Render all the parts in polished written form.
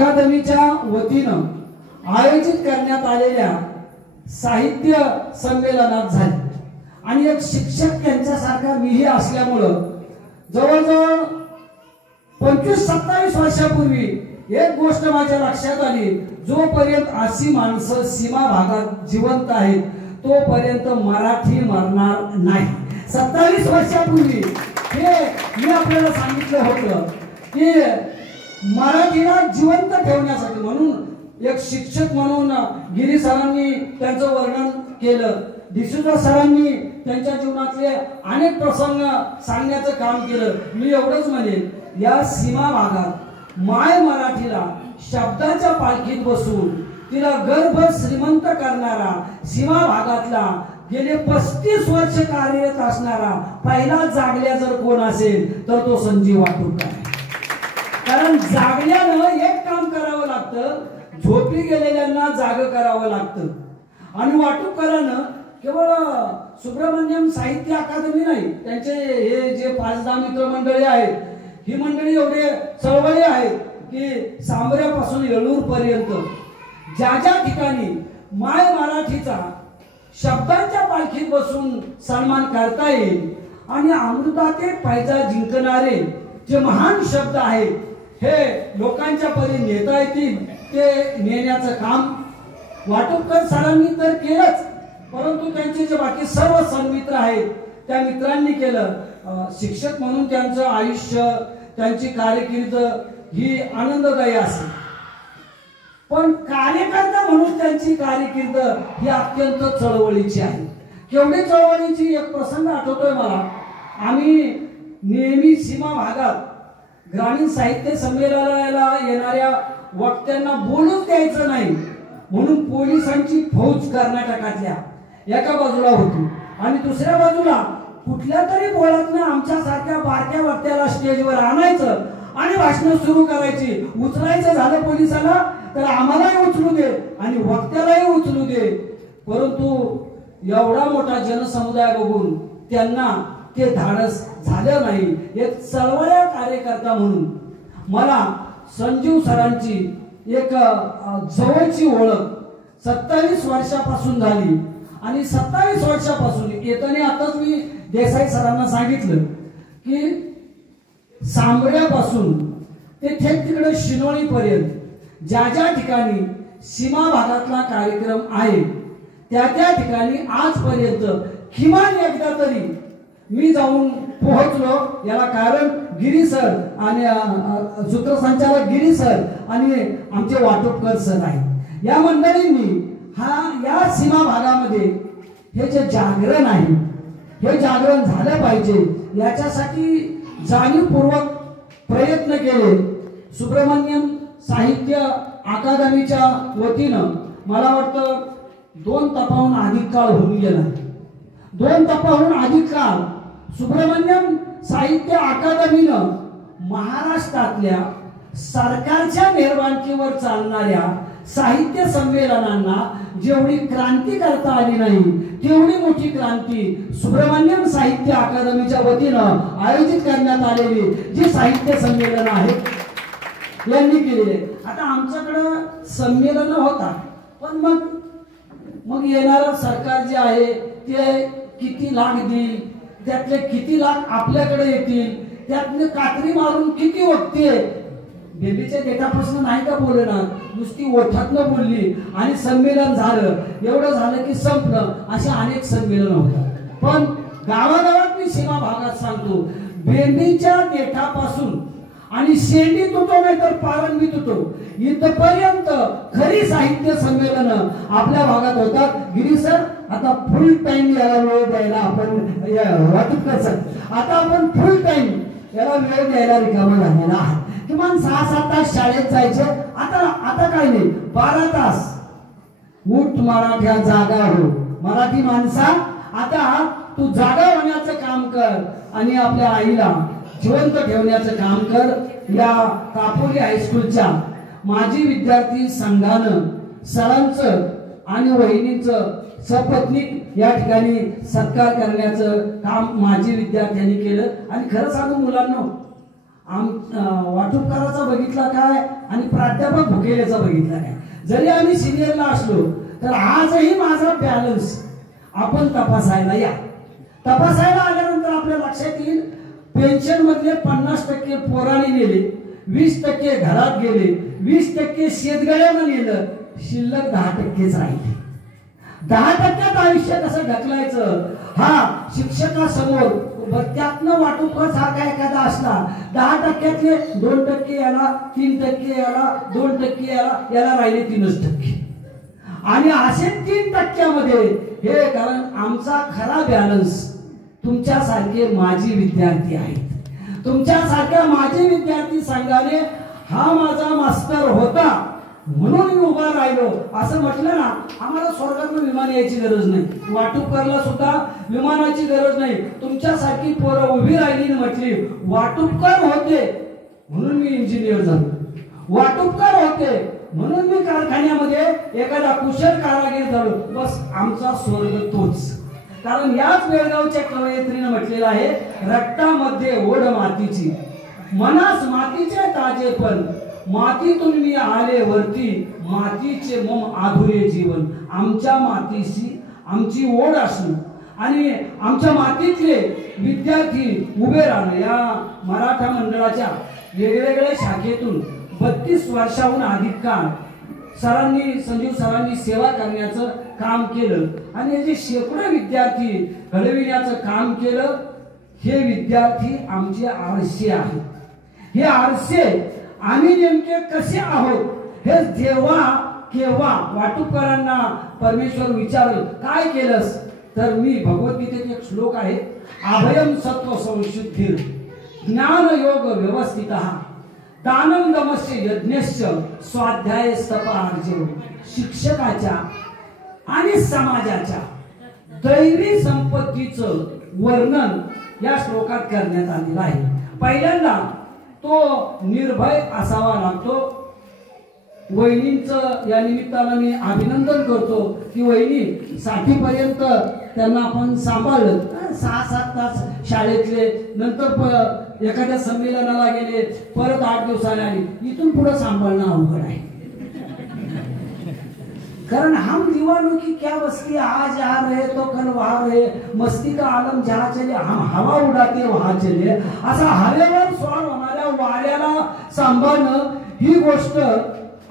अकादमीच्या वतीनं आयोजित करण्यात आलेल्या साहित्य संमेलनात झाले आणि एक शिक्षक त्यांच्यासारखा मीही असल्यामुळं जवळजवळ 25-27 वर्षापूर्वी एक गोष्ट माझ्या लक्षात आली, जोपर्यंत अशी माणसं सीमा भागात जिवंत आहेत तोपर्यंत मराठी मरणार नाही। 27 वर्षापूर्वी हे मी आपल्याला सांगितलं होतं की मराठीला जिवंत ठेवण्यासाठी, म्हणून एक शिक्षक म्हणून गिरी सरांनी त्यांचं वर्णन केलं, डिसूजा सरांनी त्यांच्या जीवनातले अनेक प्रसंग सांगण्याचं काम केलं। मी एवढंच म्हणेन, या सीमा भागात माय मराठीला शब्दाच्या पालखीत बसून तिला गर्भ श्रीमंत करणारा, सीमा भागातला गेले 35 वर्ष कार्यरत असणारा पहिला जागल्या जर कोण असेल तर तो संजीव वाटुकर आहे। कारण जागल्यानं एक काम करावं लागतं, झोपी गेलेल्यांना जाग करावं लागतं। आणि वाटुकरानं केवळ सुब्रमण्यम साहित्य अकादमी नाही, त्यांचे हे जे 5-10 मित्र मंडळी आहेत, ही मंडळी एवढे चळवळी आहेत की सांबऱ्यापासून येळूर पर्यंत ज्या ज्या ठिकाणी माय मराठीचा शब्दांच्या पालखीत बसून सन्मान करता येईल आणि अमृताते पैजा जिंकणारे जे महान शब्द आहेत हे लोकांच्या परी नेता येतील, ते नेण्याचं काम वाटुकर सरांनी तर केलंच, परंतु त्यांचे जे बाकी सर्व सन्मित्र आहेत त्या मित्रांनी केलं। शिक्षक म्हणून त्यांचं आयुष्य, त्यांची कारकीर्द ही आनंददायी असेल, पण कार्यकर्ता म्हणून त्यांची कारकीर्द ही अत्यंत चळवळीची आहे। केवढी चळवळीची, एक प्रसंग आठवतोय मला। आम्ही नेहमी सीमा भागात ग्रामीण साहित्य संमेलनाला येणाऱ्या वक्त्यांना बोलूच द्यायचं नाही म्हणून पोलिसांची फौज कर्नाटकातल्या एका बाजूला होती आणि दुसऱ्या बाजूला कुठल्या तरी बोळातनं आमच्यासारख्या बारक्या वक्त्याला स्टेजवर आणायचं आणि भाषण सुरू करायची। उचलायचं झालं पोलिसाला तर आम्हालाही उचलू दे आणि वक्त्यालाही उचलू दे, परंतु एवढा मोठा जनसमुदाय बघून त्यांना ते धाडस झालं नाही। एक चळवळ्या कार्यकर्ता म्हणून मला संजीव सरांची एक जवळची ओळख 27 वर्षापासून झाली आणि 27 वर्षापासून येताना आताच मी देसाई सरांना सांगितलं की सांबऱ्यापासून ते थेट तिकडे शिनोळी पर्यंत ज्या ज्या ठिकाणी सीमा भागातला कार्यक्रम आहे त्या त्या ठिकाणी आजपर्यंत किमान एकदा तरी मी जाऊन पोहोचलो। याला कारण गिरी सर आणि सूत्रसंचालक गिरी सर आणि आमचे वाटुकर सर आहेत। या मंडळींनी या सीमा भागामध्ये हे जे जागरण आहे हे जागरण झालं पाहिजे याच्यासाठी जाणीवपूर्वक प्रयत्न केले। सुब्रमण्यम साहित्य अकादमीच्या वतीनं मला वाटतं 2 तपाहून अधिक काळ होऊन गेला, 2 तपाहून अधिक काळ सुब्रमण्यम साहित्य अकादमीनं महाराष्ट्रातल्या सरकारच्या निर्वाणीवर चालणाऱ्या साहित्य संमेलनांना जेवढी क्रांती करता आली नाही तेवढी मोठी क्रांती सुब्रमण्यम साहित्य अकादमीच्या वतीनं आयोजित करण्यात आलेली जी साहित्य संमेलन आहेत यांनी केलेले। आता आमच्याकडं संमेलन होता, पण मग येणारं सरकार जे आहे ते किती लाख देईल, त्यातले किती लाख आपल्याकडे येतील, त्यातले कात्री मारून किती वक्ती आहे। बेबीच्या डेटापासून नाही का बोलणार, नुसती ओठातनं बोलली आणि संमेलन झालं, एवढं झालं की संपलं। अशा अनेक संमेलन होतात, पण गावागावात मी सीमा भागात सांगतो, बेबीच्या डेटापासून आणि शेंडी तुटो नाही तर पारंबी तुटो इथपर्यंत खरी साहित्य संमेलन आपल्या भागात होतात। गिरी सर आता फुल टाइम याला वेळ द्यायला आपण वाटुकर सर आता आपण फुल टाइम याला वेळ द्यायला रिकामा झालेला आहे। किमान 6-7 तास शाळेत जायचे, आता काय नाही 12 तास। उठ मराठ्या जागा हो, मराठी माणसा आता तू जागा होण्याचं काम कर आणि आपल्या आईला जिवंत ठेवण्याचं काम कर। या कापोली हायस्कूलच्या माजी विद्यार्थी संघानं सरांचं आणि वहिनींचं सपत्नीक या ठिकाणी सत्कार करण्याचं काम माजी विद्यार्थ्यांनी केलं। आणि खरं सांगू मुलांना, वाटुपकराचा बघितला काय आणि प्राध्यापक भुकेलेचा बघितला काय. जरी आम्ही सिनियरला असलो तर आजही माझा बॅलन्स आपण तपासायला या. तपासायला आल्यानंतर आपल्या लक्षात येईल पेन्शन मधले 50% पोराने गेले, 20% घरात गेले, 20% शेतगळ्यानं गेलं, शिल्लक 10%च राहिले. 10% आयुष्य कसं ढकलायचं हा शिक्षकासमोर त्यातनं वाटुपकर सारखा एखादा असला 10%तले 2% याला, 3% याला, 2% याला राहिले 3%. आणि असे 3%मध्ये हे कारण आमचा खरा बॅलन्स तुमच्यासारखे माजी विद्यार्थी आहेत. तुमच्यासारख्या माजी विद्यार्थी संघाने हा माझा मास्तर होता म्हणून मी उभा राहिलो असं म्हटलं ना. आम्हाला स्वर्गातून विमान यायची गरज नाही, वाटुपकरला सुद्धा विमानाची गरज नाही. तुमच्यासारखी पोरं उभी राहिली म्हटली वाटुपकर होते म्हणून मी इंजिनियर झालो, वाटुपकर होते म्हणून मी कारखान्यामध्ये एखादा कुशल कारागीर झालो. बस आमचा स्वर्ग तोच. कारण याच बेळगावच्या कवयित्रीने म्हटलेलं आहे रक्तामध्ये ओढ मातीची, मनास मातीचे ताजेपण, मातीतून मी आले वरती, मातीचे मम आधुरे जीवन. आमच्या मातीशी आमची ओढ असणं आणि आमच्या मातीतले विद्यार्थी उभे राहणं. या मराठा मंडळाच्या वेगवेगळ्या शाखेतून 32 वर्षाहून अधिक काळ संजीव सरांनी सेवा करण्याचं काम केलं आणि जे शेकडो विद्यार्थी घडविण्याचं काम केलं. हे विद्यार्थी आमचे आरसे आहेत. हे आरसे आम्ही नेमके कसे आहोत हे जेव्हा केव्हा वाटुपकरांना परमेश्वर विचारल काय केलंस तर मी भगवद्गीतेत एक श्लोक आहे अभयम सत्व संशुद्धिर ज्ञान योग व्यवस्थितः दानं दमस्य यज्ञस्य स्वाध्याय स्तप आर्जव. शिक्षकाच्या आणि समाजाच्या दैवी संपत्तीचं वर्णन या श्लोकात करण्यात आलेलं आहे. पहिल्यांदा तो निर्भय असावा लागतो. वहिनींचं या निमित्तानं मी अभिनंदन करतो की वहिनी 60 पर्यंत त्यांना आपण सांभाळलं. 6-7 तास शाळेतले, नंतर एखाद्या संमेलनाला गेले, परत 8 दिवसाने आली. इथून पुढे सांभाळणं अवघड आहे. कारण हम दीवानों की क्या बस्ती, आज यहाँ रहे तो कल वहां रहे, मस्ती का आलम जहाँ चले, हम हवा उडाते वहां चले. असा हवेवर स्वार होणाऱ्या वाऱ्याला सांभाळणं ही गोष्ट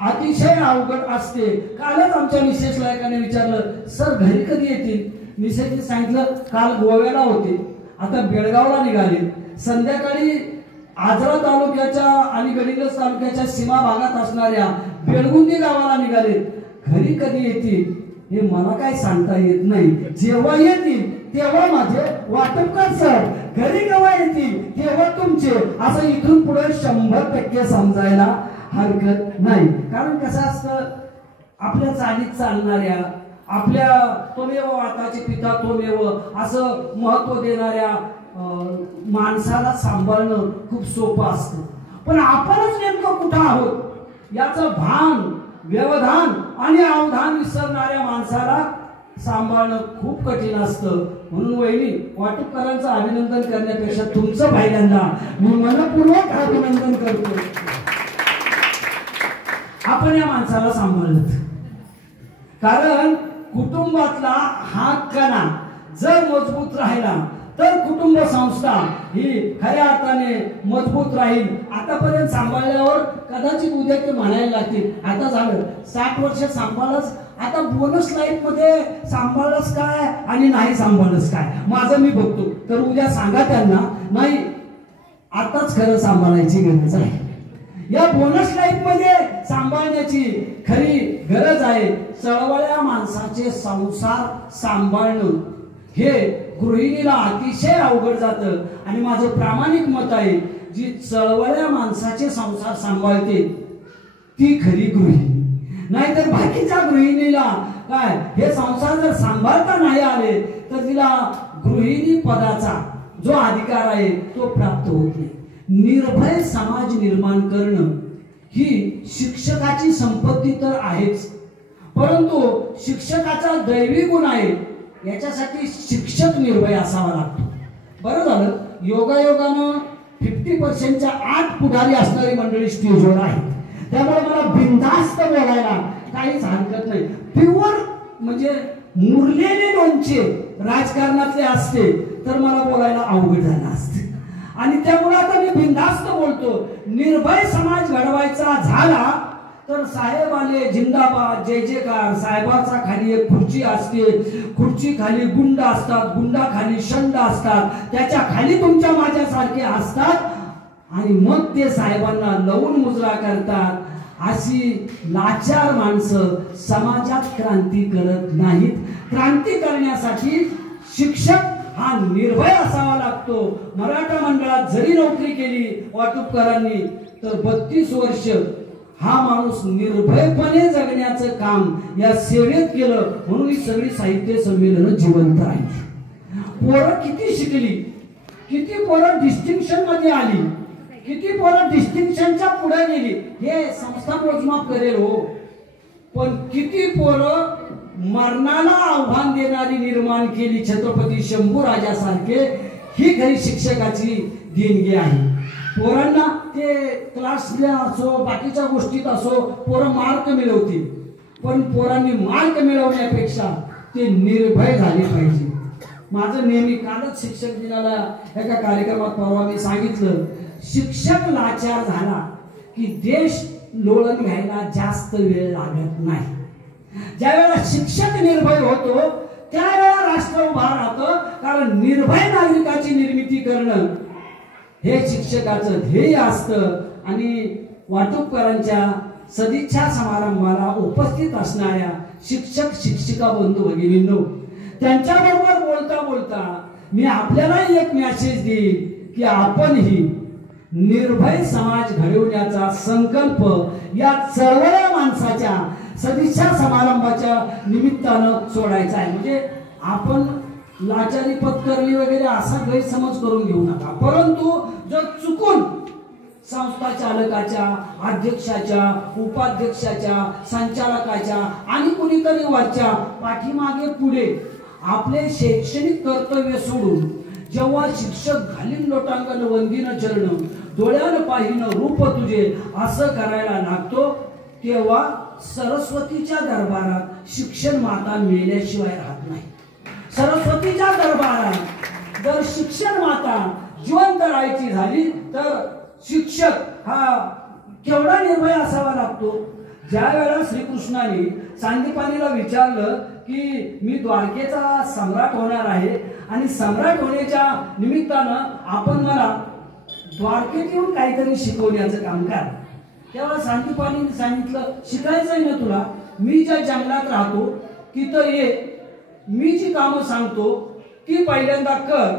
अतिशय अवघड असते. कालच आमच्या मिसेसला एकाने विचारलं सर घरी कधी येतील. मिसेसने सांगितलं काल गोव्याला होते, आता बेळगावला निघाले, संध्याकाळी आजरा तालुक्याच्या आणि गडिंग्लज तालुक्याच्या सीमा भागात असणाऱ्या बेळगुंदी गावाला निघाले. घरी कधी येतील हे मला काय सांगता येत नाही. जेव्हा येतील तेव्हा माझे वाटपकर सर, घरी केव्हा येतील तेव्हा तुमचे, असं इथून पुढे 100% समजायला हरकत नाही. कारण कसं असतं आपल्या चालीत चालणाऱ्या, आपल्या तोमेव वाताचे पिता तोमेव असं महत्व देणाऱ्या माणसाला सांभाळणं खूप सोपं असतं. पण आपणच नेमकं कुठं आहोत याचं भान, व्यवधान आणि अवधान विसरणाऱ्या माणसाला सांभाळणं खूप कठीण असतं. म्हणून वहिनी वाटपकरांचं अभिनंदन करण्यापेक्षा तुमचं पहिल्यांदा मी मनपूर्वक अभिनंदन करतो. आपण या माणसाला सांभाळलं. कारण कुटुंबातला हा कणा जर मजबूत राहिला तर कुटुंब संस्था ही खऱ्या अर्थाने मजबूत राहील. आतापर्यंत सांभाळल्यावर कदाचित उद्या ते म्हणायला लागतील आता झालं 60 वर्ष सांभाळलंच, आता बोनस लाईफ मध्ये सांभाळलंच काय आणि नाही सांभाळलंच काय माझं मी बघतो. तर उद्या सांगा त्यांना नाही आताच खरं सांभाळायची गरज आहे. या बोनस लाईफ मध्ये सांभाळण्याची खरी गरज आहे. चळवळ्या माणसाचे संसार सांभाळणं हे गृहिणीला अतिशय अवघड जातं. आणि माझं प्रामाणिक मत आहे जी चळवळ्या माणसाचे संसार सांभाळते ती खरी गृहिणी. नाहीतर बाकीच्या गृहिणीला काय हे संसार जर सांभाळता नाही आले तर तिला गृहिणी पदाचा जो अधिकार आहे तो प्राप्त होत नाही. निर्भय समाज निर्माण करणं ही शिक्षकाची संपत्ती तर आहेच, परंतु शिक्षकाचा दैवी गुण आहे. याच्यासाठी शिक्षक निर्भय असावा लागतो. बरं झालं योगायोगानं 50%च्या आत पुढारी असणारी मंडळी स्टेजवर आहेत. त्यामुळे मला बिनधास्त बोलायला काहीच हरकत नाही. प्युअर म्हणजे मुरलेले लोणचे राजकारणातले असते तर मला बोलायला अवघड झालं असते. आणि त्यामुळे आता मी बिनधास्त बोलतो. निर्भय समाज घडवायचा झाला तर साहेब आले जिंदाबाद जय जयकार. साहेबाचा खाली एक खुर्ची असते, खुर्ची खाली गुंड असतात, गुंडा खाली शंड असतात, त्याच्या खाली तुमच्या माझ्यासारखे असतात आणि मग ते साहेबांना लवून मुजरा करतात. अशी लाचार माणसं समाजात क्रांती करत नाहीत. क्रांती करण्यासाठी शिक्षक हा निर्भय असावा लागतो. मराठा मंडळात जरी नोकरी केली वाटुपकरांनी तर 32 वर्ष हा माणूस निर्भयपणे जगण्याचं काम या सेवेत केलं. म्हणून ही सगळी साहित्य संमेलन जिवंत राहिली. पोरं किती शिकली, किती पोरं डिस्टिंक्शन मध्ये आली, किती पोरं डिस्टिंक्शनच्या पुढे गेली हे संस्था मोजमाप करेल हो. पण किती पोरं मरणाला आव्हान देणारी निर्माण केली छत्रपती शंभूराजासारखे, ही खरी शिक्षकाची देणगी आहे. पोरांना ते क्लासला असो बाकीच्या गोष्टीत असो पोरं मार्क मिळवतील, पण पोरांनी मार्क मिळवण्यापेक्षा ते निर्भय झाले पाहिजे. माझं नेहमी कालच शिक्षक दिनाला एका कार्यक्रमात परवा मी सांगितलं, शिक्षक लाचार झाला की देश लोळण घ्यायला जास्त वेळ लागत नाही. ज्यावेळेला शिक्षक निर्भय होतो त्यावेळेला राष्ट्र उभा राहतं. कारण निर्भय नागरिकाची निर्मिती करणं हे शिक्षकाचं ध्येय असतं. आणि वाटुपकरांच्या सदिच्छा समारंभाला उपस्थित असणाऱ्या शिक्षक शिक्षिका बंधू भगिनींनो, त्यांच्याबरोबर बोलता बोलता मी आपल्याला एक मेसेज देईन की आपणही निर्भय समाज घडवण्याचा संकल्प या चळवळ्या माणसाच्या सदिच्छा समारंभाच्या निमित्तानं सोडायचा आहे. म्हणजे आपण लाचारी पत्करली वगैरे असा गैरसमज करून घेऊ नका. परंतु जर चुकून संस्था चालकाच्या, अध्यक्षाच्या, उपाध्यक्षाच्या, संचालकाच्या आणि कुणीतरी वरच्या पाठीमागे पुढे आपले शैक्षणिक कर्तव्य सोडून जेव्हा शिक्षक घालीन लोटांगण वंदीन चरण डोळ्यानं पाहिन रूप तुझे असं करायला लागतो, तेव्हा सरस्वतीच्या दरबारात शिक्षण माता मिळल्याशिवाय राहत नाही. सरस्वतीच्या दरबारात जर शिक्षण माता जिवंत राहायची झाली तर शिक्षक हा केवढा निर्भय असावा लागतो. ज्या वेळेला श्रीकृष्णाने सांदीपानीला विचारलं की मी द्वारकेचा सम्राट होणार आहे आणि सम्राट होण्याच्या निमित्तानं आपण मला द्वारकेत येऊन काहीतरी शिकवण्याचं काम कर, तेव्हा सांदीपानीने सांगितलं शिकायचंय ना तुला, मी ज्या जंगलात राहतो तिथं ये, मी जी कामं सांगतो ती पहिल्यांदा कर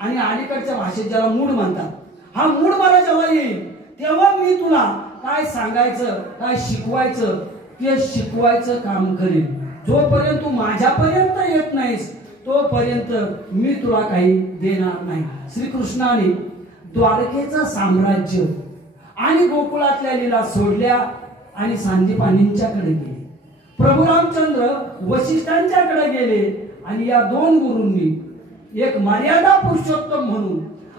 आणि अलीकडच्या भाषेत ज्याला मूड म्हणतात, हा मूड मला जेव्हा येईल तेव्हा मी तुला काय सांगायचं काय शिकवायचं ते शिकवायचं काम करेन. जोपर्यंत तू माझ्यापर्यंत येत नाहीस तोपर्यंत मी तुला काही देणार नाही. श्रीकृष्णाने द्वारकेचं साम्राज्य आणि गोकुळातल्या लीला सोडल्या आणि सांदीपानींच्याकडे गेले. प्रभू रामचंद्र वशिष्ठांच्याकडे गेले आणि या दोन गुरूंनी एक मर्यादा पुरुषोत्तम म्हणून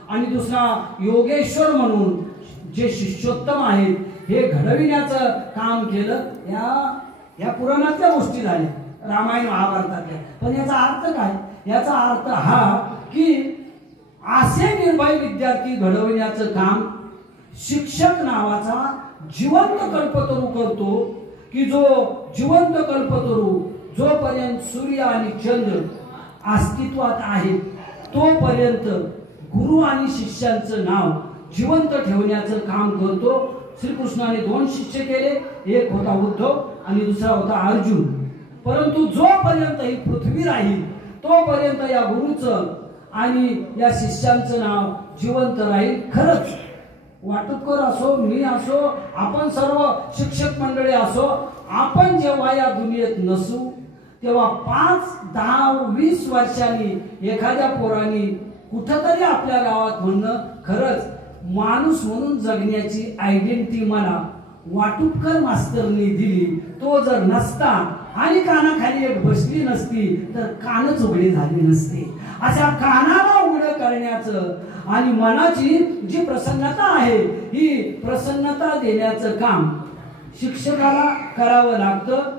आणि दुसरा योगेश्वर म्हणून जे शिष्योत्तम आहेत हे घडविण्याचं काम केलं. या पुराणातल्या गोष्टी झाल्या रामायण महाभारतातल्या. पण याचा अर्थ काय? याचा अर्थ हा की असे निर्भय विद्यार्थी घडविण्याचं काम शिक्षक नावाचा जिवंत कल्पतरू करतो की जो जिवंत कल्पतरू जोपर्यंत सूर्य आणि चंद्र अस्तित्वात आहे तोपर्यंत गुरु आणि शिष्यांचं नाव जिवंत ठेवण्याचं काम करतो. श्रीकृष्णाने दोन शिष्य केले, एक होता उद्धव आणि दुसरा होता अर्जुन. परंतु जोपर्यंत ही पृथ्वी राहील तोपर्यंत या गुरुचं आणि या शिष्यांचं नाव जिवंत राहील. खरंच वाटुपकर असो, मी असो, आपण सर्व शिक्षक मंडळी असो, आपण जेव्हा या दुनियेत नसू तेव्हा 5, 10, 20 वर्षांनी एखाद्या पोरांनी कुठंतरी आपल्या गावात म्हणणं खरंच माणूस म्हणून जगण्याची आयडेंटिटी मला वाटुपकर मास्तरनी दिली. तो जर नसता आणि कानाखाली एक बसली नसती तर कानच उघडे झाले नसते. अशा कानाला उघडं करण्याचं आणि मनाची जी प्रसन्नता आहे ही प्रसन्नता देण्याचं काम शिक्षकाला करावं लागतं.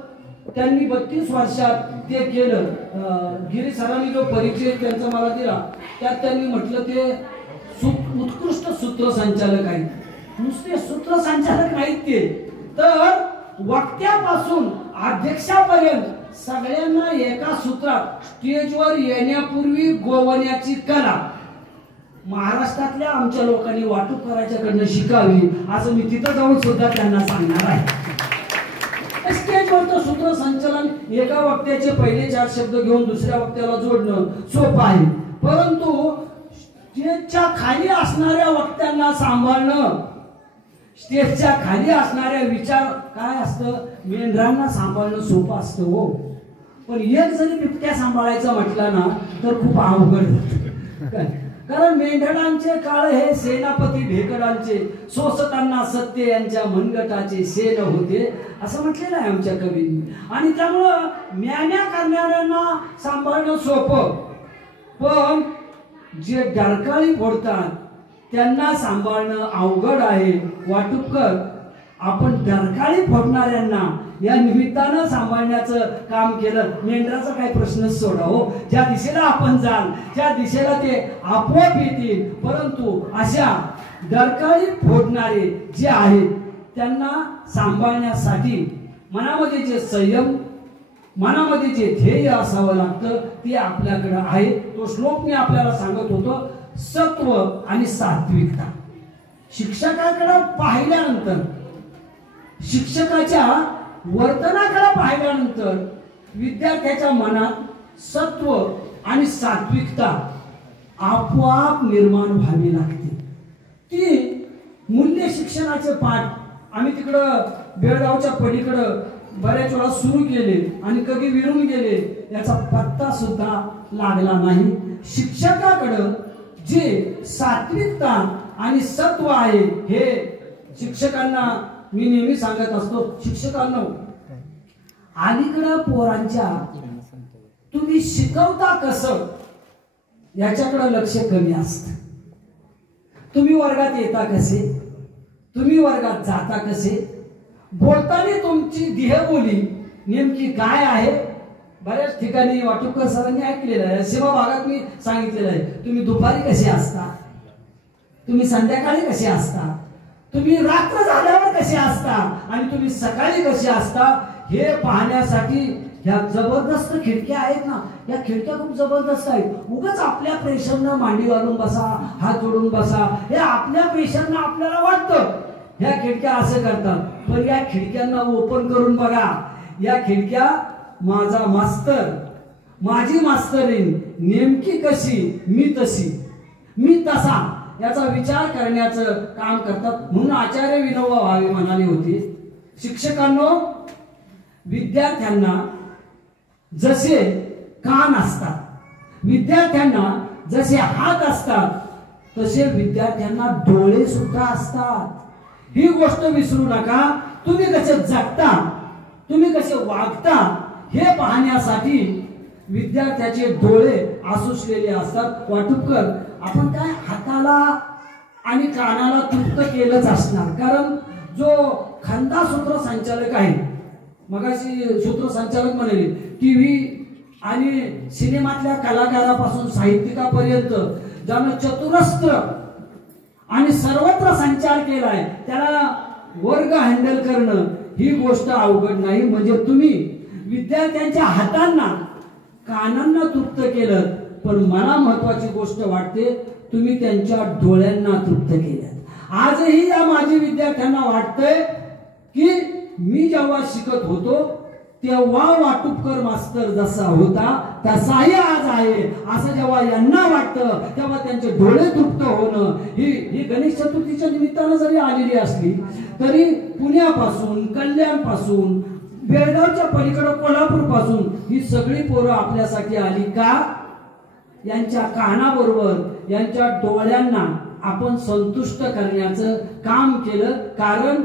त्यांनी 32 वर्षात ते केलं. गिरी सरांनी जो परिचय त्यांचा मला दिला त्यात त्यांनी म्हटलं ते उत्कृष्ट सूत्रसंचालक आहेत. नुसते सूत्रसंचालक नाहीत ते, तर वक्त्यापासून अध्यक्षापर्यंत सगळ्यांना एका सूत्रात स्टेजवर येण्यापूर्वी गोवण्याची कला महाराष्ट्रातल्या आमच्या लोकांनी वाटूकराच्याकडनं शिकावी असं मी तिथं जाऊन सुद्धा त्यांना सांगणार आहे. स्टेजवरचं सूत्रसंचालन एका वक्त्याचे पहिले 4 शब्द घेऊन दुसऱ्या वक्त्याला जोडणं सोपं आहे, परंतु स्टेजच्या खाली असणाऱ्या वक्त्यांना सांभाळणं, स्टेजच्या खाली असणाऱ्या विचार काय असतं मेंढरांना सांभाळणं सोपं असतं हो, पण एक जरी बिबट्या सांभाळायचा म्हटलं ना तर खूप अवघड होतं. कारण मेंढरांचे काळ हे सेनापती भेकडांचे, सोसताना सत्य यांच्या मनगटाचे सेन होते असं म्हटलेलं आहे आमच्या कवींनी. आणि त्यामुळं म्यान्या करणाऱ्यांना सांभाळणं सोपं, पण जे डरकाळी फोडतात त्यांना सांभाळणं अवघड आहे. वाटुकर आपण डरकाळी फोडणाऱ्यांना या निमित्तानं सांभाळण्याचं काम केलं. मेंढराचा काही प्रश्नच सोडा हो, ज्या दिशेला आपण जाल त्या दिशेला ते आपोआप येतील, परंतु अशा डरकाळी फोडणारे जे आहेत त्यांना सांभाळण्यासाठी मनामध्ये जे संयम, मनामध्ये जे ध्येय असावं लागतं ते आपल्याकडे आहे. तो श्लोक मी आपल्याला सांगत होतो, सत्व आणि सात्विकता. शिक्षकाकडे पाहिल्यानंतर, शिक्षकाच्या वर्तनाकडे पाहिल्यानंतर विद्यार्थ्याच्या मनात सत्व आणि सात्विकता आपोआप निर्माण व्हावी लागते. ती मूल्य शिक्षणाचे पाठ आम्ही तिकडं बेळगावच्या पलीकडं बऱ्याच वेळा सुरू केले आणि कधी विरून गेले याचा पत्ता सुद्धा लागला नाही. शिक्षकाकडं जे सात्विकता आणि सत्व आहे हे शिक्षकांना मी नेहमी सांगत असतो, शिक्षकांनो अलीकडं पोरांच्या तुम्ही शिकवता कसं याच्याकडे लक्ष कमी असतं. तुम्ही वर्गात येता कसे, तुम्ही वर्गात जाता कसे, बोलताना तुमची देहबोली नेमकी काय आहे. बऱ्याच ठिकाणी वाटुकर सरांनी ऐकलेलं आहे, सीमा भागात मी सांगितलेलं आहे, तुम्ही दुपारी कसे असता, तुम्ही संध्याकाळी कसे असता, तुम्ही रात्र झाल्यावर कसे असता आणि तुम्ही सकाळी कसे असता हे पाहण्यासाठी ह्या जबरदस्त खिडक्या आहेत ना, या खिडक्या खूप जबरदस्त आहेत. उगाच आपल्या प्रेशरनं मांडी घालून बसा, हात जोडून बसा, हे आपल्या प्रेशरनं आपल्याला वाटतं ह्या खिडक्या असं करतात, पण या खिडक्यांना ओपन करून बघा. या खिडक्या माझा मास्तर, माझी मास्तरीन नेमकी कशी, मी तशी, मी तसा याचा विचार करण्याचं काम करतात. म्हणून आचार्य विनोबा भावे म्हणाले होते, शिक्षकांनो विद्यार्थ्यांना जसे कान असतात, विद्यार्थ्यांना जसे हात असतात, तसे विद्यार्थ्यांना डोळे सुद्धा असतात. ही गोष्ट विसरू नका. तुम्ही कसे जगता, तुम्ही कसे वागता हे पाहण्यासाठी विद्यार्थ्याचे डोळे आसुसलेले असतात. वाटुकर आपण काय हाताला आणि कानाला तृप्त केलंच असणार, कारण जो खंदा सूत्रसंचालक आहे, मगाशी सूत्रसंचालक म्हणाले, टीव्ही आणि सिनेमातल्या कलाकारापासून साहित्यिकापर्यंत ज्यानं चतुरस्त्र आणि सर्वत्र संचार केलाय त्याला वर्ग हँडल करणं ही गोष्ट अवघड नाही. म्हणजे तुम्ही विद्यार्थ्यांच्या हातांना कानांना तृप्त केलं, पण मला महत्वाची गोष्ट वाटते तुम्ही त्यांच्या डोळ्यांना तृप्त केल्यात. आजही या माजी विद्यार्थ्यांना वाटतंय की मी जेव्हा शिकत होतो तेव्हा वाटुकर मास्तर जसा होता तसाही आज आहे असं जेव्हा यांना वाटतं तेव्हा त्यांचे डोळे तृप्त होणं ही गणेश चतुर्थीच्या निमित्तानं जरी आलेली असली तरी पुण्यापासून, कल्याणपासून, बेळगावच्या पलीकडे कोल्हापूर पासून ही सगळी पोरं आपल्यासाठी आली का? यांच्या कानाबरोबर यांच्या डोळ्यांना आपण संतुष्ट करण्याचं काम केलं. कारण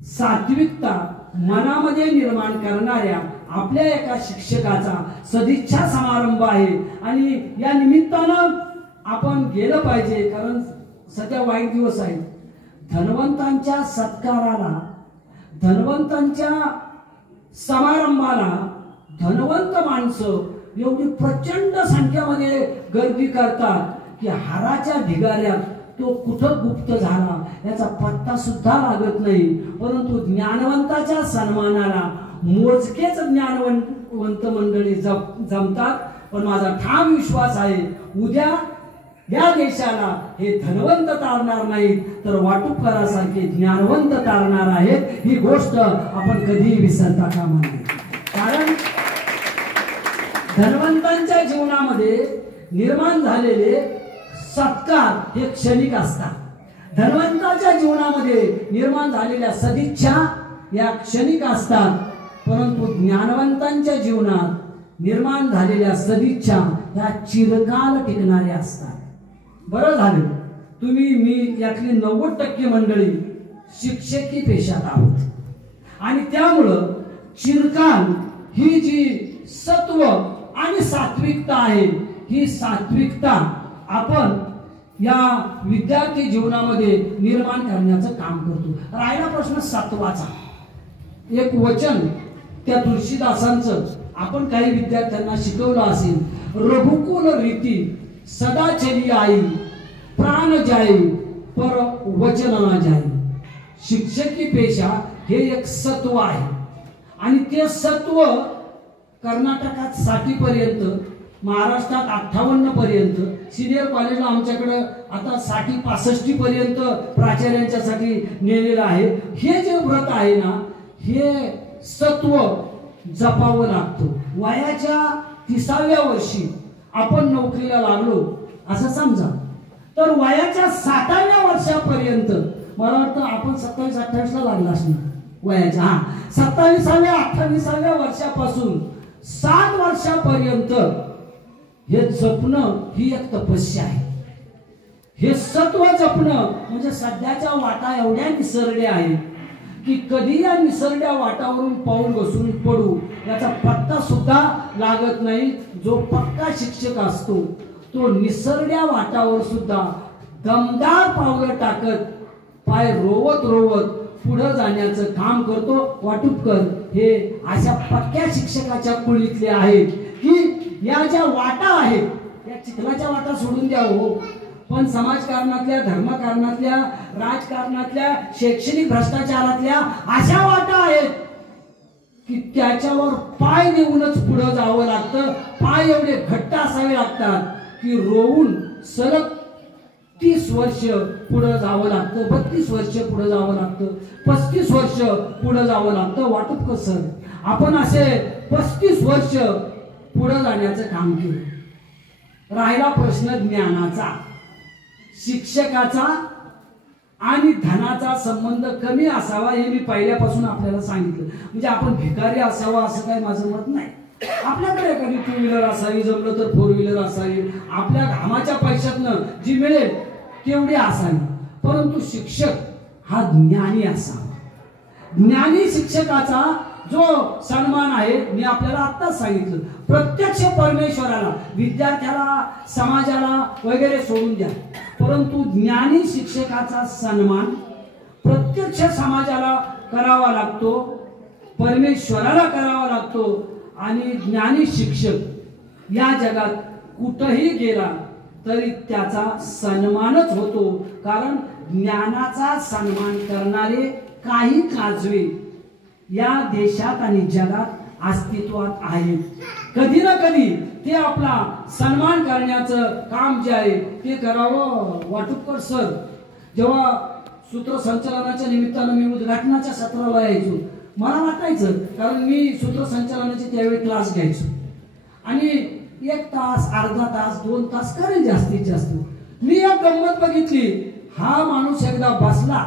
सात्विकता मनामध्ये निर्माण करणाऱ्या आपल्या एका शिक्षकाचा सदिच्छा समारंभ आहे आणि या निमित्तानं आपण गेलं पाहिजे, कारण सध्या वाईट दिवस आहेत. धनवंतांच्या सत्काराला, धनवंतांच्या समारंभाला धनवंत माणसं एवढी प्रचंड संख्येमध्ये गर्दी करतात की हाराच्या ढिगाऱ्यात तो कुठं गुप्त झाला याचा पत्ता सुद्धा लागत नाही. परंतु ज्ञानवंताच्या सन्मानाला मोजकेच ज्ञानवंत मंडळी जमतात. पण माझा ठाम विश्वास आहे, उद्या या देशाला हे धनवंत तारणार नाहीत, तर वाटुकरासारखे ज्ञानवंत तारणार आहेत. ही गोष्ट आपण कधीही विसरता कामा नये. कारण धनवंतांच्या जीवनामध्ये निर्माण झालेले सत्कार हे क्षणिक असतात. धनवंताच्या जीवनामध्ये निर्माण झालेल्या सदिच्छा या क्षणिक असतात. परंतु ज्ञानवंतांच्या जीवनात निर्माण झालेल्या सदिच्छा या चिरकाल टिकणाऱ्या असतात. बरं झालं तुम्ही मी यातली 90% मंडळी शिक्षकी पेशात आहोत आणि त्यामुळं चिरकाल ही जी सत्व आणि सात्विकता आहे, ही सात्विकता आपण या विद्यार्थी जीवनामध्ये निर्माण करण्याचं काम करतो. राहिला प्रश्न सत्वाचा. एक वचन त्या तुळशीदासांचं आपण काही विद्यार्थ्यांना शिकवलं असेल, रघुकुल रीती सदा चली आई, प्राण जाई पर वचन ना जाई. शिक्षकी पेशा हे एक सत्व आहे आणि ते सत्व कर्नाटकात 60 पर्यंत, महाराष्ट्रात 58 पर्यंत, सिनियर कॉलेजला आमच्याकडे आता 60-65 पर्यंत प्राचार्यांच्यासाठी नेलेलं आहे. हे जे व्रत आहे ना, हे सत्व जपावं लागतं. वयाच्या 30व्या वर्षी आपण नोकरीला लागलो असं समजा, तर वयाच्या 60व्या वर्षापर्यंत, मला वाटतं आपण 27-28ला लागला असणार वयाच्या, 27व्या 28व्या वर्षापासून 7 वर्षापर्यंत हे जपणं ही एक तपस्या आहे. हे सत्व जपणं म्हणजे सध्याच्या वाटा एवढ्या निसरड्या आहेत की कधी या निसरड्या वाटावरून पाऊल घसरून पडू याचा पत्ता सुद्धा लागत नाही. जो पक्का शिक्षक असतो तो निसरड्या वाटावर सुद्धा दमदार पावलं टाकत, पाय रोवत रोवत पुढे जाण्याचं काम करतो. वाटुपकर हे अशा पक्क्या शिक्षकाच्या कुळीतले आहेत की या ज्या वाटा आहेत त्या चिखलाच्या वाटा सोडून द्या हो, पण समाजकारणातल्या, धर्मकारणातल्या, राजकारणातल्या, शैक्षणिक भ्रष्टाचारातल्या अशा वाटा आहेत की त्याच्यावर पाय देऊनच पुढे जावं लागतं. पाय एवढे घट्ट असावे लागतात की रोवून सलग 30 वर्ष पुढे जावं लागतं, 32 वर्ष पुढे जावं लागतं, 35 वर्ष पुढे जावं लागतं. वाटप कसं आपण असे 35 वर्ष पुढे जाण्याचं काम केलं. राहिला प्रश्न ज्ञानाचा. शिक्षकाचा आणि धनाचा संबंध कमी असावा हे मी पहिल्यापासून आपल्याला सांगितलं. म्हणजे आपण भिकारी असावा असं काही माझं मत नाही. आपल्याकडे एखादी 2 व्हीलर असावी, जमलं तर 4 व्हीलर असावी, आपल्या घामाच्या पैशातनं जी मिळेल तेवढी असावी. परंतु शिक्षक हा ज्ञानी असावा. ज्ञानी शिक्षकाचा जो सन्मान आहे मी आपल्याला आत्ताच सांगितलं. प्रत्यक्ष परमेश्वराला, विद्यार्थ्याला, समाजाला वगैरे सोडून द्या, परंतु ज्ञानी शिक्षकाचा सन्मान प्रत्यक्ष समाजाला करावा लागतो, परमेश्वराला करावा लागतो. आणि ज्ञानी शिक्षक या जगात कुठेही गेला तरी त्याचा सन्मानच होतो. कारण ज्ञानाचा सन्मान करणारे काही काजवे या देशात आणि जगात अस्तित्वात आहेत. कधी ना कधी ते आपला सन्मान करण्याचं काम जे आहे ते करावं. वाटुपकर सर जेव्हा सूत्रसंचालनाच्या निमित्तानं मी उद्घाटनाच्या सत्राला यायचो, मला वाटायचं, कारण मी सूत्रसंचालनाचे त्यावेळी क्लास घ्यायचो आणि 1 तास, अर्धा तास, 2 तास करेल जास्तीत जास्त. मी एक गंमत बघितली. हा माणूस एकदा बसला,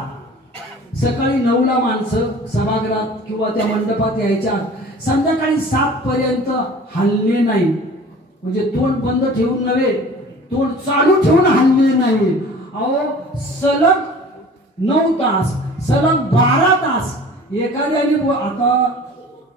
सकाळी 9ला माणसं सभागृहात किंवा त्या मंडपात यायच्या, संध्याकाळी 7 पर्यंत हलले नाही. म्हणजे तोंड बंद ठेवून नव्हे, तोंड चालू ठेवून हलले नाही. अहो सलग 9 तास, सलग 12 तास एखाद्याने, आता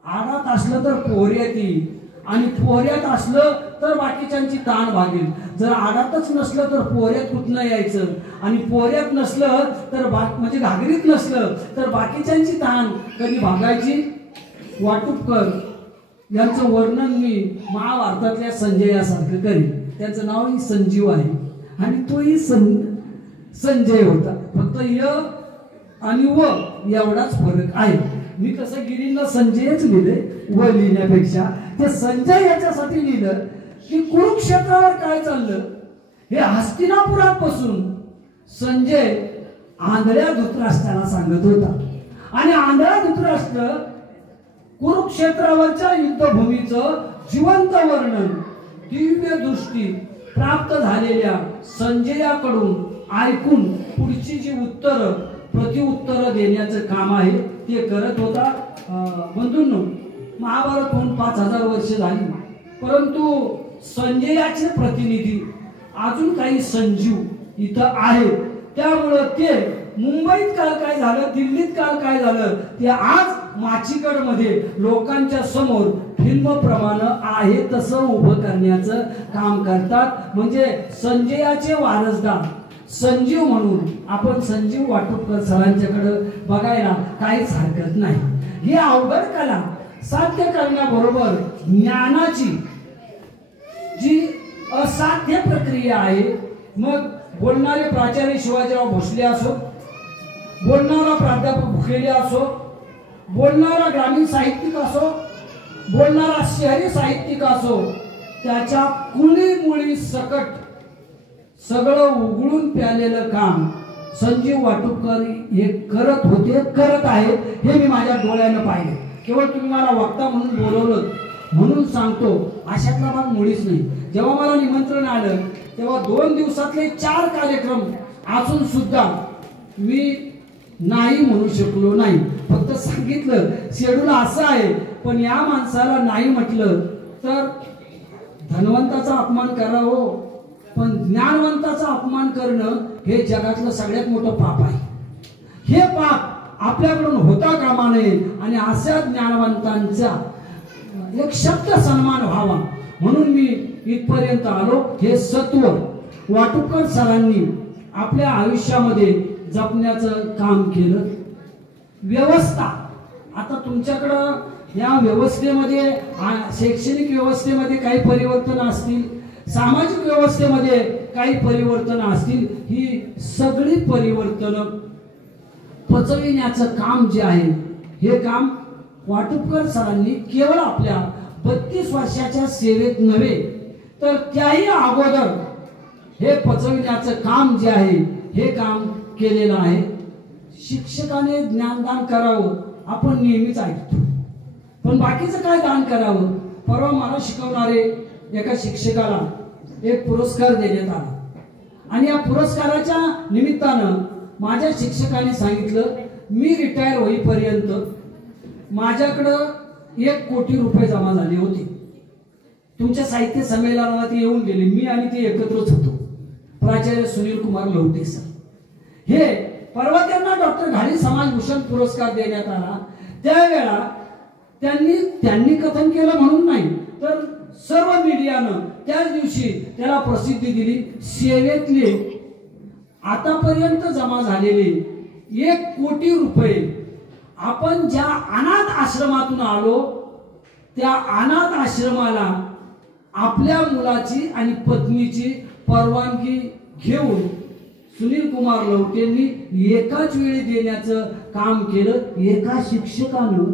आडात असलं तर पोहऱ्यात येईल आणि पोहऱ्यात असलं तर बाकीच्यांची ताण भागेल. जर आडातच नसलं तर पोहऱ्यात कुठनं यायचं आणि पोहऱ्यात नसलं तर म्हणजे घागरीत नसलं तर बाकीच्यांची ताण कधी भागायची. वाटुपकर यांचं वर्णन मी महाभारतातल्या संजयासारखं करीन. त्यांचं नावही संजीव आहे आणि तोही संजय होता. फक्त य आणि व एवढाच फरक आहे. मी कसं गिरीला संजयच लिहिले व लिहिण्यापेक्षा ते संजय याच्यासाठी लिहिलं की कुरुक्षेत्रावर काय चाललं हे हस्तिनापुरापासून संजय आंधळ्या धृतराष्ट्राला सांगत होता आणि आंधळा धृतराष्ट्र कुरुक्षेत्रावरच्या युद्धभूमीचं जिवंत वर्णन दिव्य दृष्टी प्राप्त झालेल्या संजयाकडून ऐकून पुढची जी उत्तर प्रतिउत्तर देण्याचं काम आहे ते करत होता. बंधूंनो, महाभारत होऊन 5000 वर्ष झाली, परंतु संजयाचे प्रतिनिधी अजून काही संजीव इथं आहेत. त्यामुळं ते मुंबईत काल काय झालं, दिल्लीत काल काय झालं ते आज माचीगड मध्ये लोकांच्या समोर फिल्म प्रमाणे आहे तसं उभं करण्याचं काम करतात. म्हणजे संजयाचे वारसदार संजीव म्हणून आपण संजीव वाटुपकर सरांच्याकडे बघायला काहीच हरकत नाही. ही अवघड कला साध्य करण्याबरोबर ज्ञानाची जी असाध्य प्रक्रिया आहे. मग बोलणारे प्राचार्य शिवाजीराव भोसले असो, बोलणारा प्राध्यापक भुकेले असो, बोलणारा ग्रामीण साहित्यिक असो, बोलणारा शहरी साहित्यिक असो, त्याच्या कुणी मुळी सकट सगळं उघडून प्यालेलं काम संजीव वाटुपकर हे करत होते, करत आहेत. हे मी माझ्या डोळ्यानं पाहिले. केवळ तुम्ही मला वक्ता म्हणून बोलवलं म्हणून सांगतो अशातला भाग मुळीच नाही. जेव्हा मला निमंत्रण आलं तेव्हा 2 दिवसातले 4 कार्यक्रम असून सुद्धा मी नाही म्हणू शकलो नाही. फक्त सांगितलं शेड्यूल असं आहे, पण या माणसाला नाही म्हटलं तर धनवंताचा अपमान करावं, पण ज्ञानवंताचा अपमान करणं हे जगातलं सगळ्यात मोठं पाप आहे. हे पाप आपल्याकडून होता कामा नये आणि अशा ज्ञानवंतांचा एक शब्द सन्मान व्हावा म्हणून मी इथपर्यंत आलो. हे सत्व वाटुपकर सरांनी आपल्या आयुष्यामध्ये जपण्याचं काम केलं. व्यवस्था, आता तुमच्याकडं या व्यवस्थेमध्ये शैक्षणिक व्यवस्थेमध्ये काही परिवर्तन असतील, सामाजिक व्यवस्थेमध्ये काही परिवर्तन असतील, ही सगळी परिवर्तन पचविण्याचं काम जे आहे हे काम वाटुपकर सरांनी केवळ आपल्या 32 वर्षाच्या सेवेत नव्हे तर त्याही अगोदर हे पचविण्याचं काम जे आहे हे काम केलेलं आहे. शिक्षकाने ज्ञानदान करावं आपण नेहमीच ऐकतो, पण बाकीचं काय दान करावं. परवा मला शिकवणारे एका शिक्षकाला एक पुरस्कार देण्यात आला आणि या पुरस्काराच्या निमित्तानं माझ्या शिक्षकाने सांगितलं मी रिटायर होईपर्यंत माझ्याकडं 1 कोटी रुपये जमा झाले होते. तुमच्या साहित्य संमेलनाला ते येऊन गेले, मी आणि ते एकत्रच होतो. प्राचार्य सुनील कुमार लवटे सर हे परवा त्यांना डॉक्टर घाडी समाजभूषण पुरस्कार देण्यात आला. त्यावेळेला त्यांनी कथन केलं म्हणून नाही तर सर्व मीडियानं त्याच दिवशी त्याला प्रसिद्धी दिली. सेवेतले आतापर्यंत जमा झालेले 1 कोटी रुपये आपण ज्या अनाथ आश्रमातून आलो त्या अनाथ आश्रमाला आपल्या मुलाची आणि पत्नीची परवानगी घेऊन सुनील कुमार लवटेंनी एकाच वेळी देण्याचं काम केलं. एका शिक्षकानं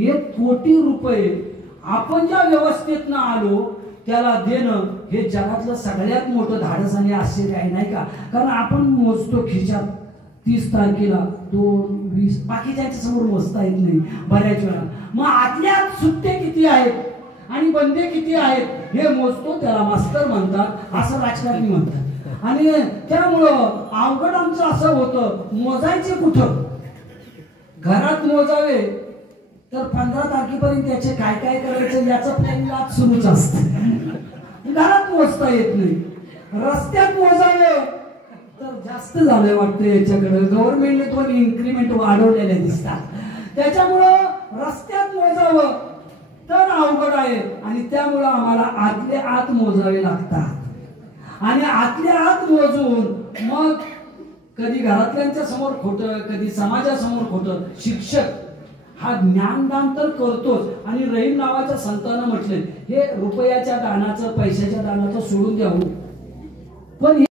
1 कोटी रुपये आपण ज्या व्यवस्थेतनं आलो त्याला देणं हे जगातलं सगळ्यात मोठं धाडस आणि आश्चर्य आहे, नाही का? कारण आपण मोजतो खिशात 30 तारखेला 2, 20 बाकीच्या समोर मोजता येत नाही बऱ्याच वेळा. मग आतल्यात सुट्टे किती आहेत आणि बंदे किती आहेत हे मोजतो, त्याला मास्तर म्हणतात असं राजकारणी म्हणतात. आणि त्यामुळं अवघड आमचं असं होतं, मोजायचे कुठं? घरात मोजावे तर 15 तारखेपर्यंत त्याचे काय काय करायचं याचं प्लॅनिंग आज सुरूच असतं. घरात मोजता येत नाही. रस्त्यात मोजावे तर जास्त झालंय वाटतं याच्याकडे. गव्हर्नमेंटने तो इन्क्रिमेंट वाढवलेले दिसतात. त्याच्यामुळं रस्त्यात मोजावं आवड आहे आणि त्यामुळं आम्हाला आतले आत मोजावे लागतात आणि आतले आत मोजून मग कधी घरातल्यांच्या समोर खोटं, कधी समाजासमोर खोटं. शिक्षक हा ज्ञानदान तर करतोच आणि रहीम नावाच्या संतानं म्हटले हे रुपयाच्या दानाचं, पैशाच्या दानाचं सोडून द्यावं, पण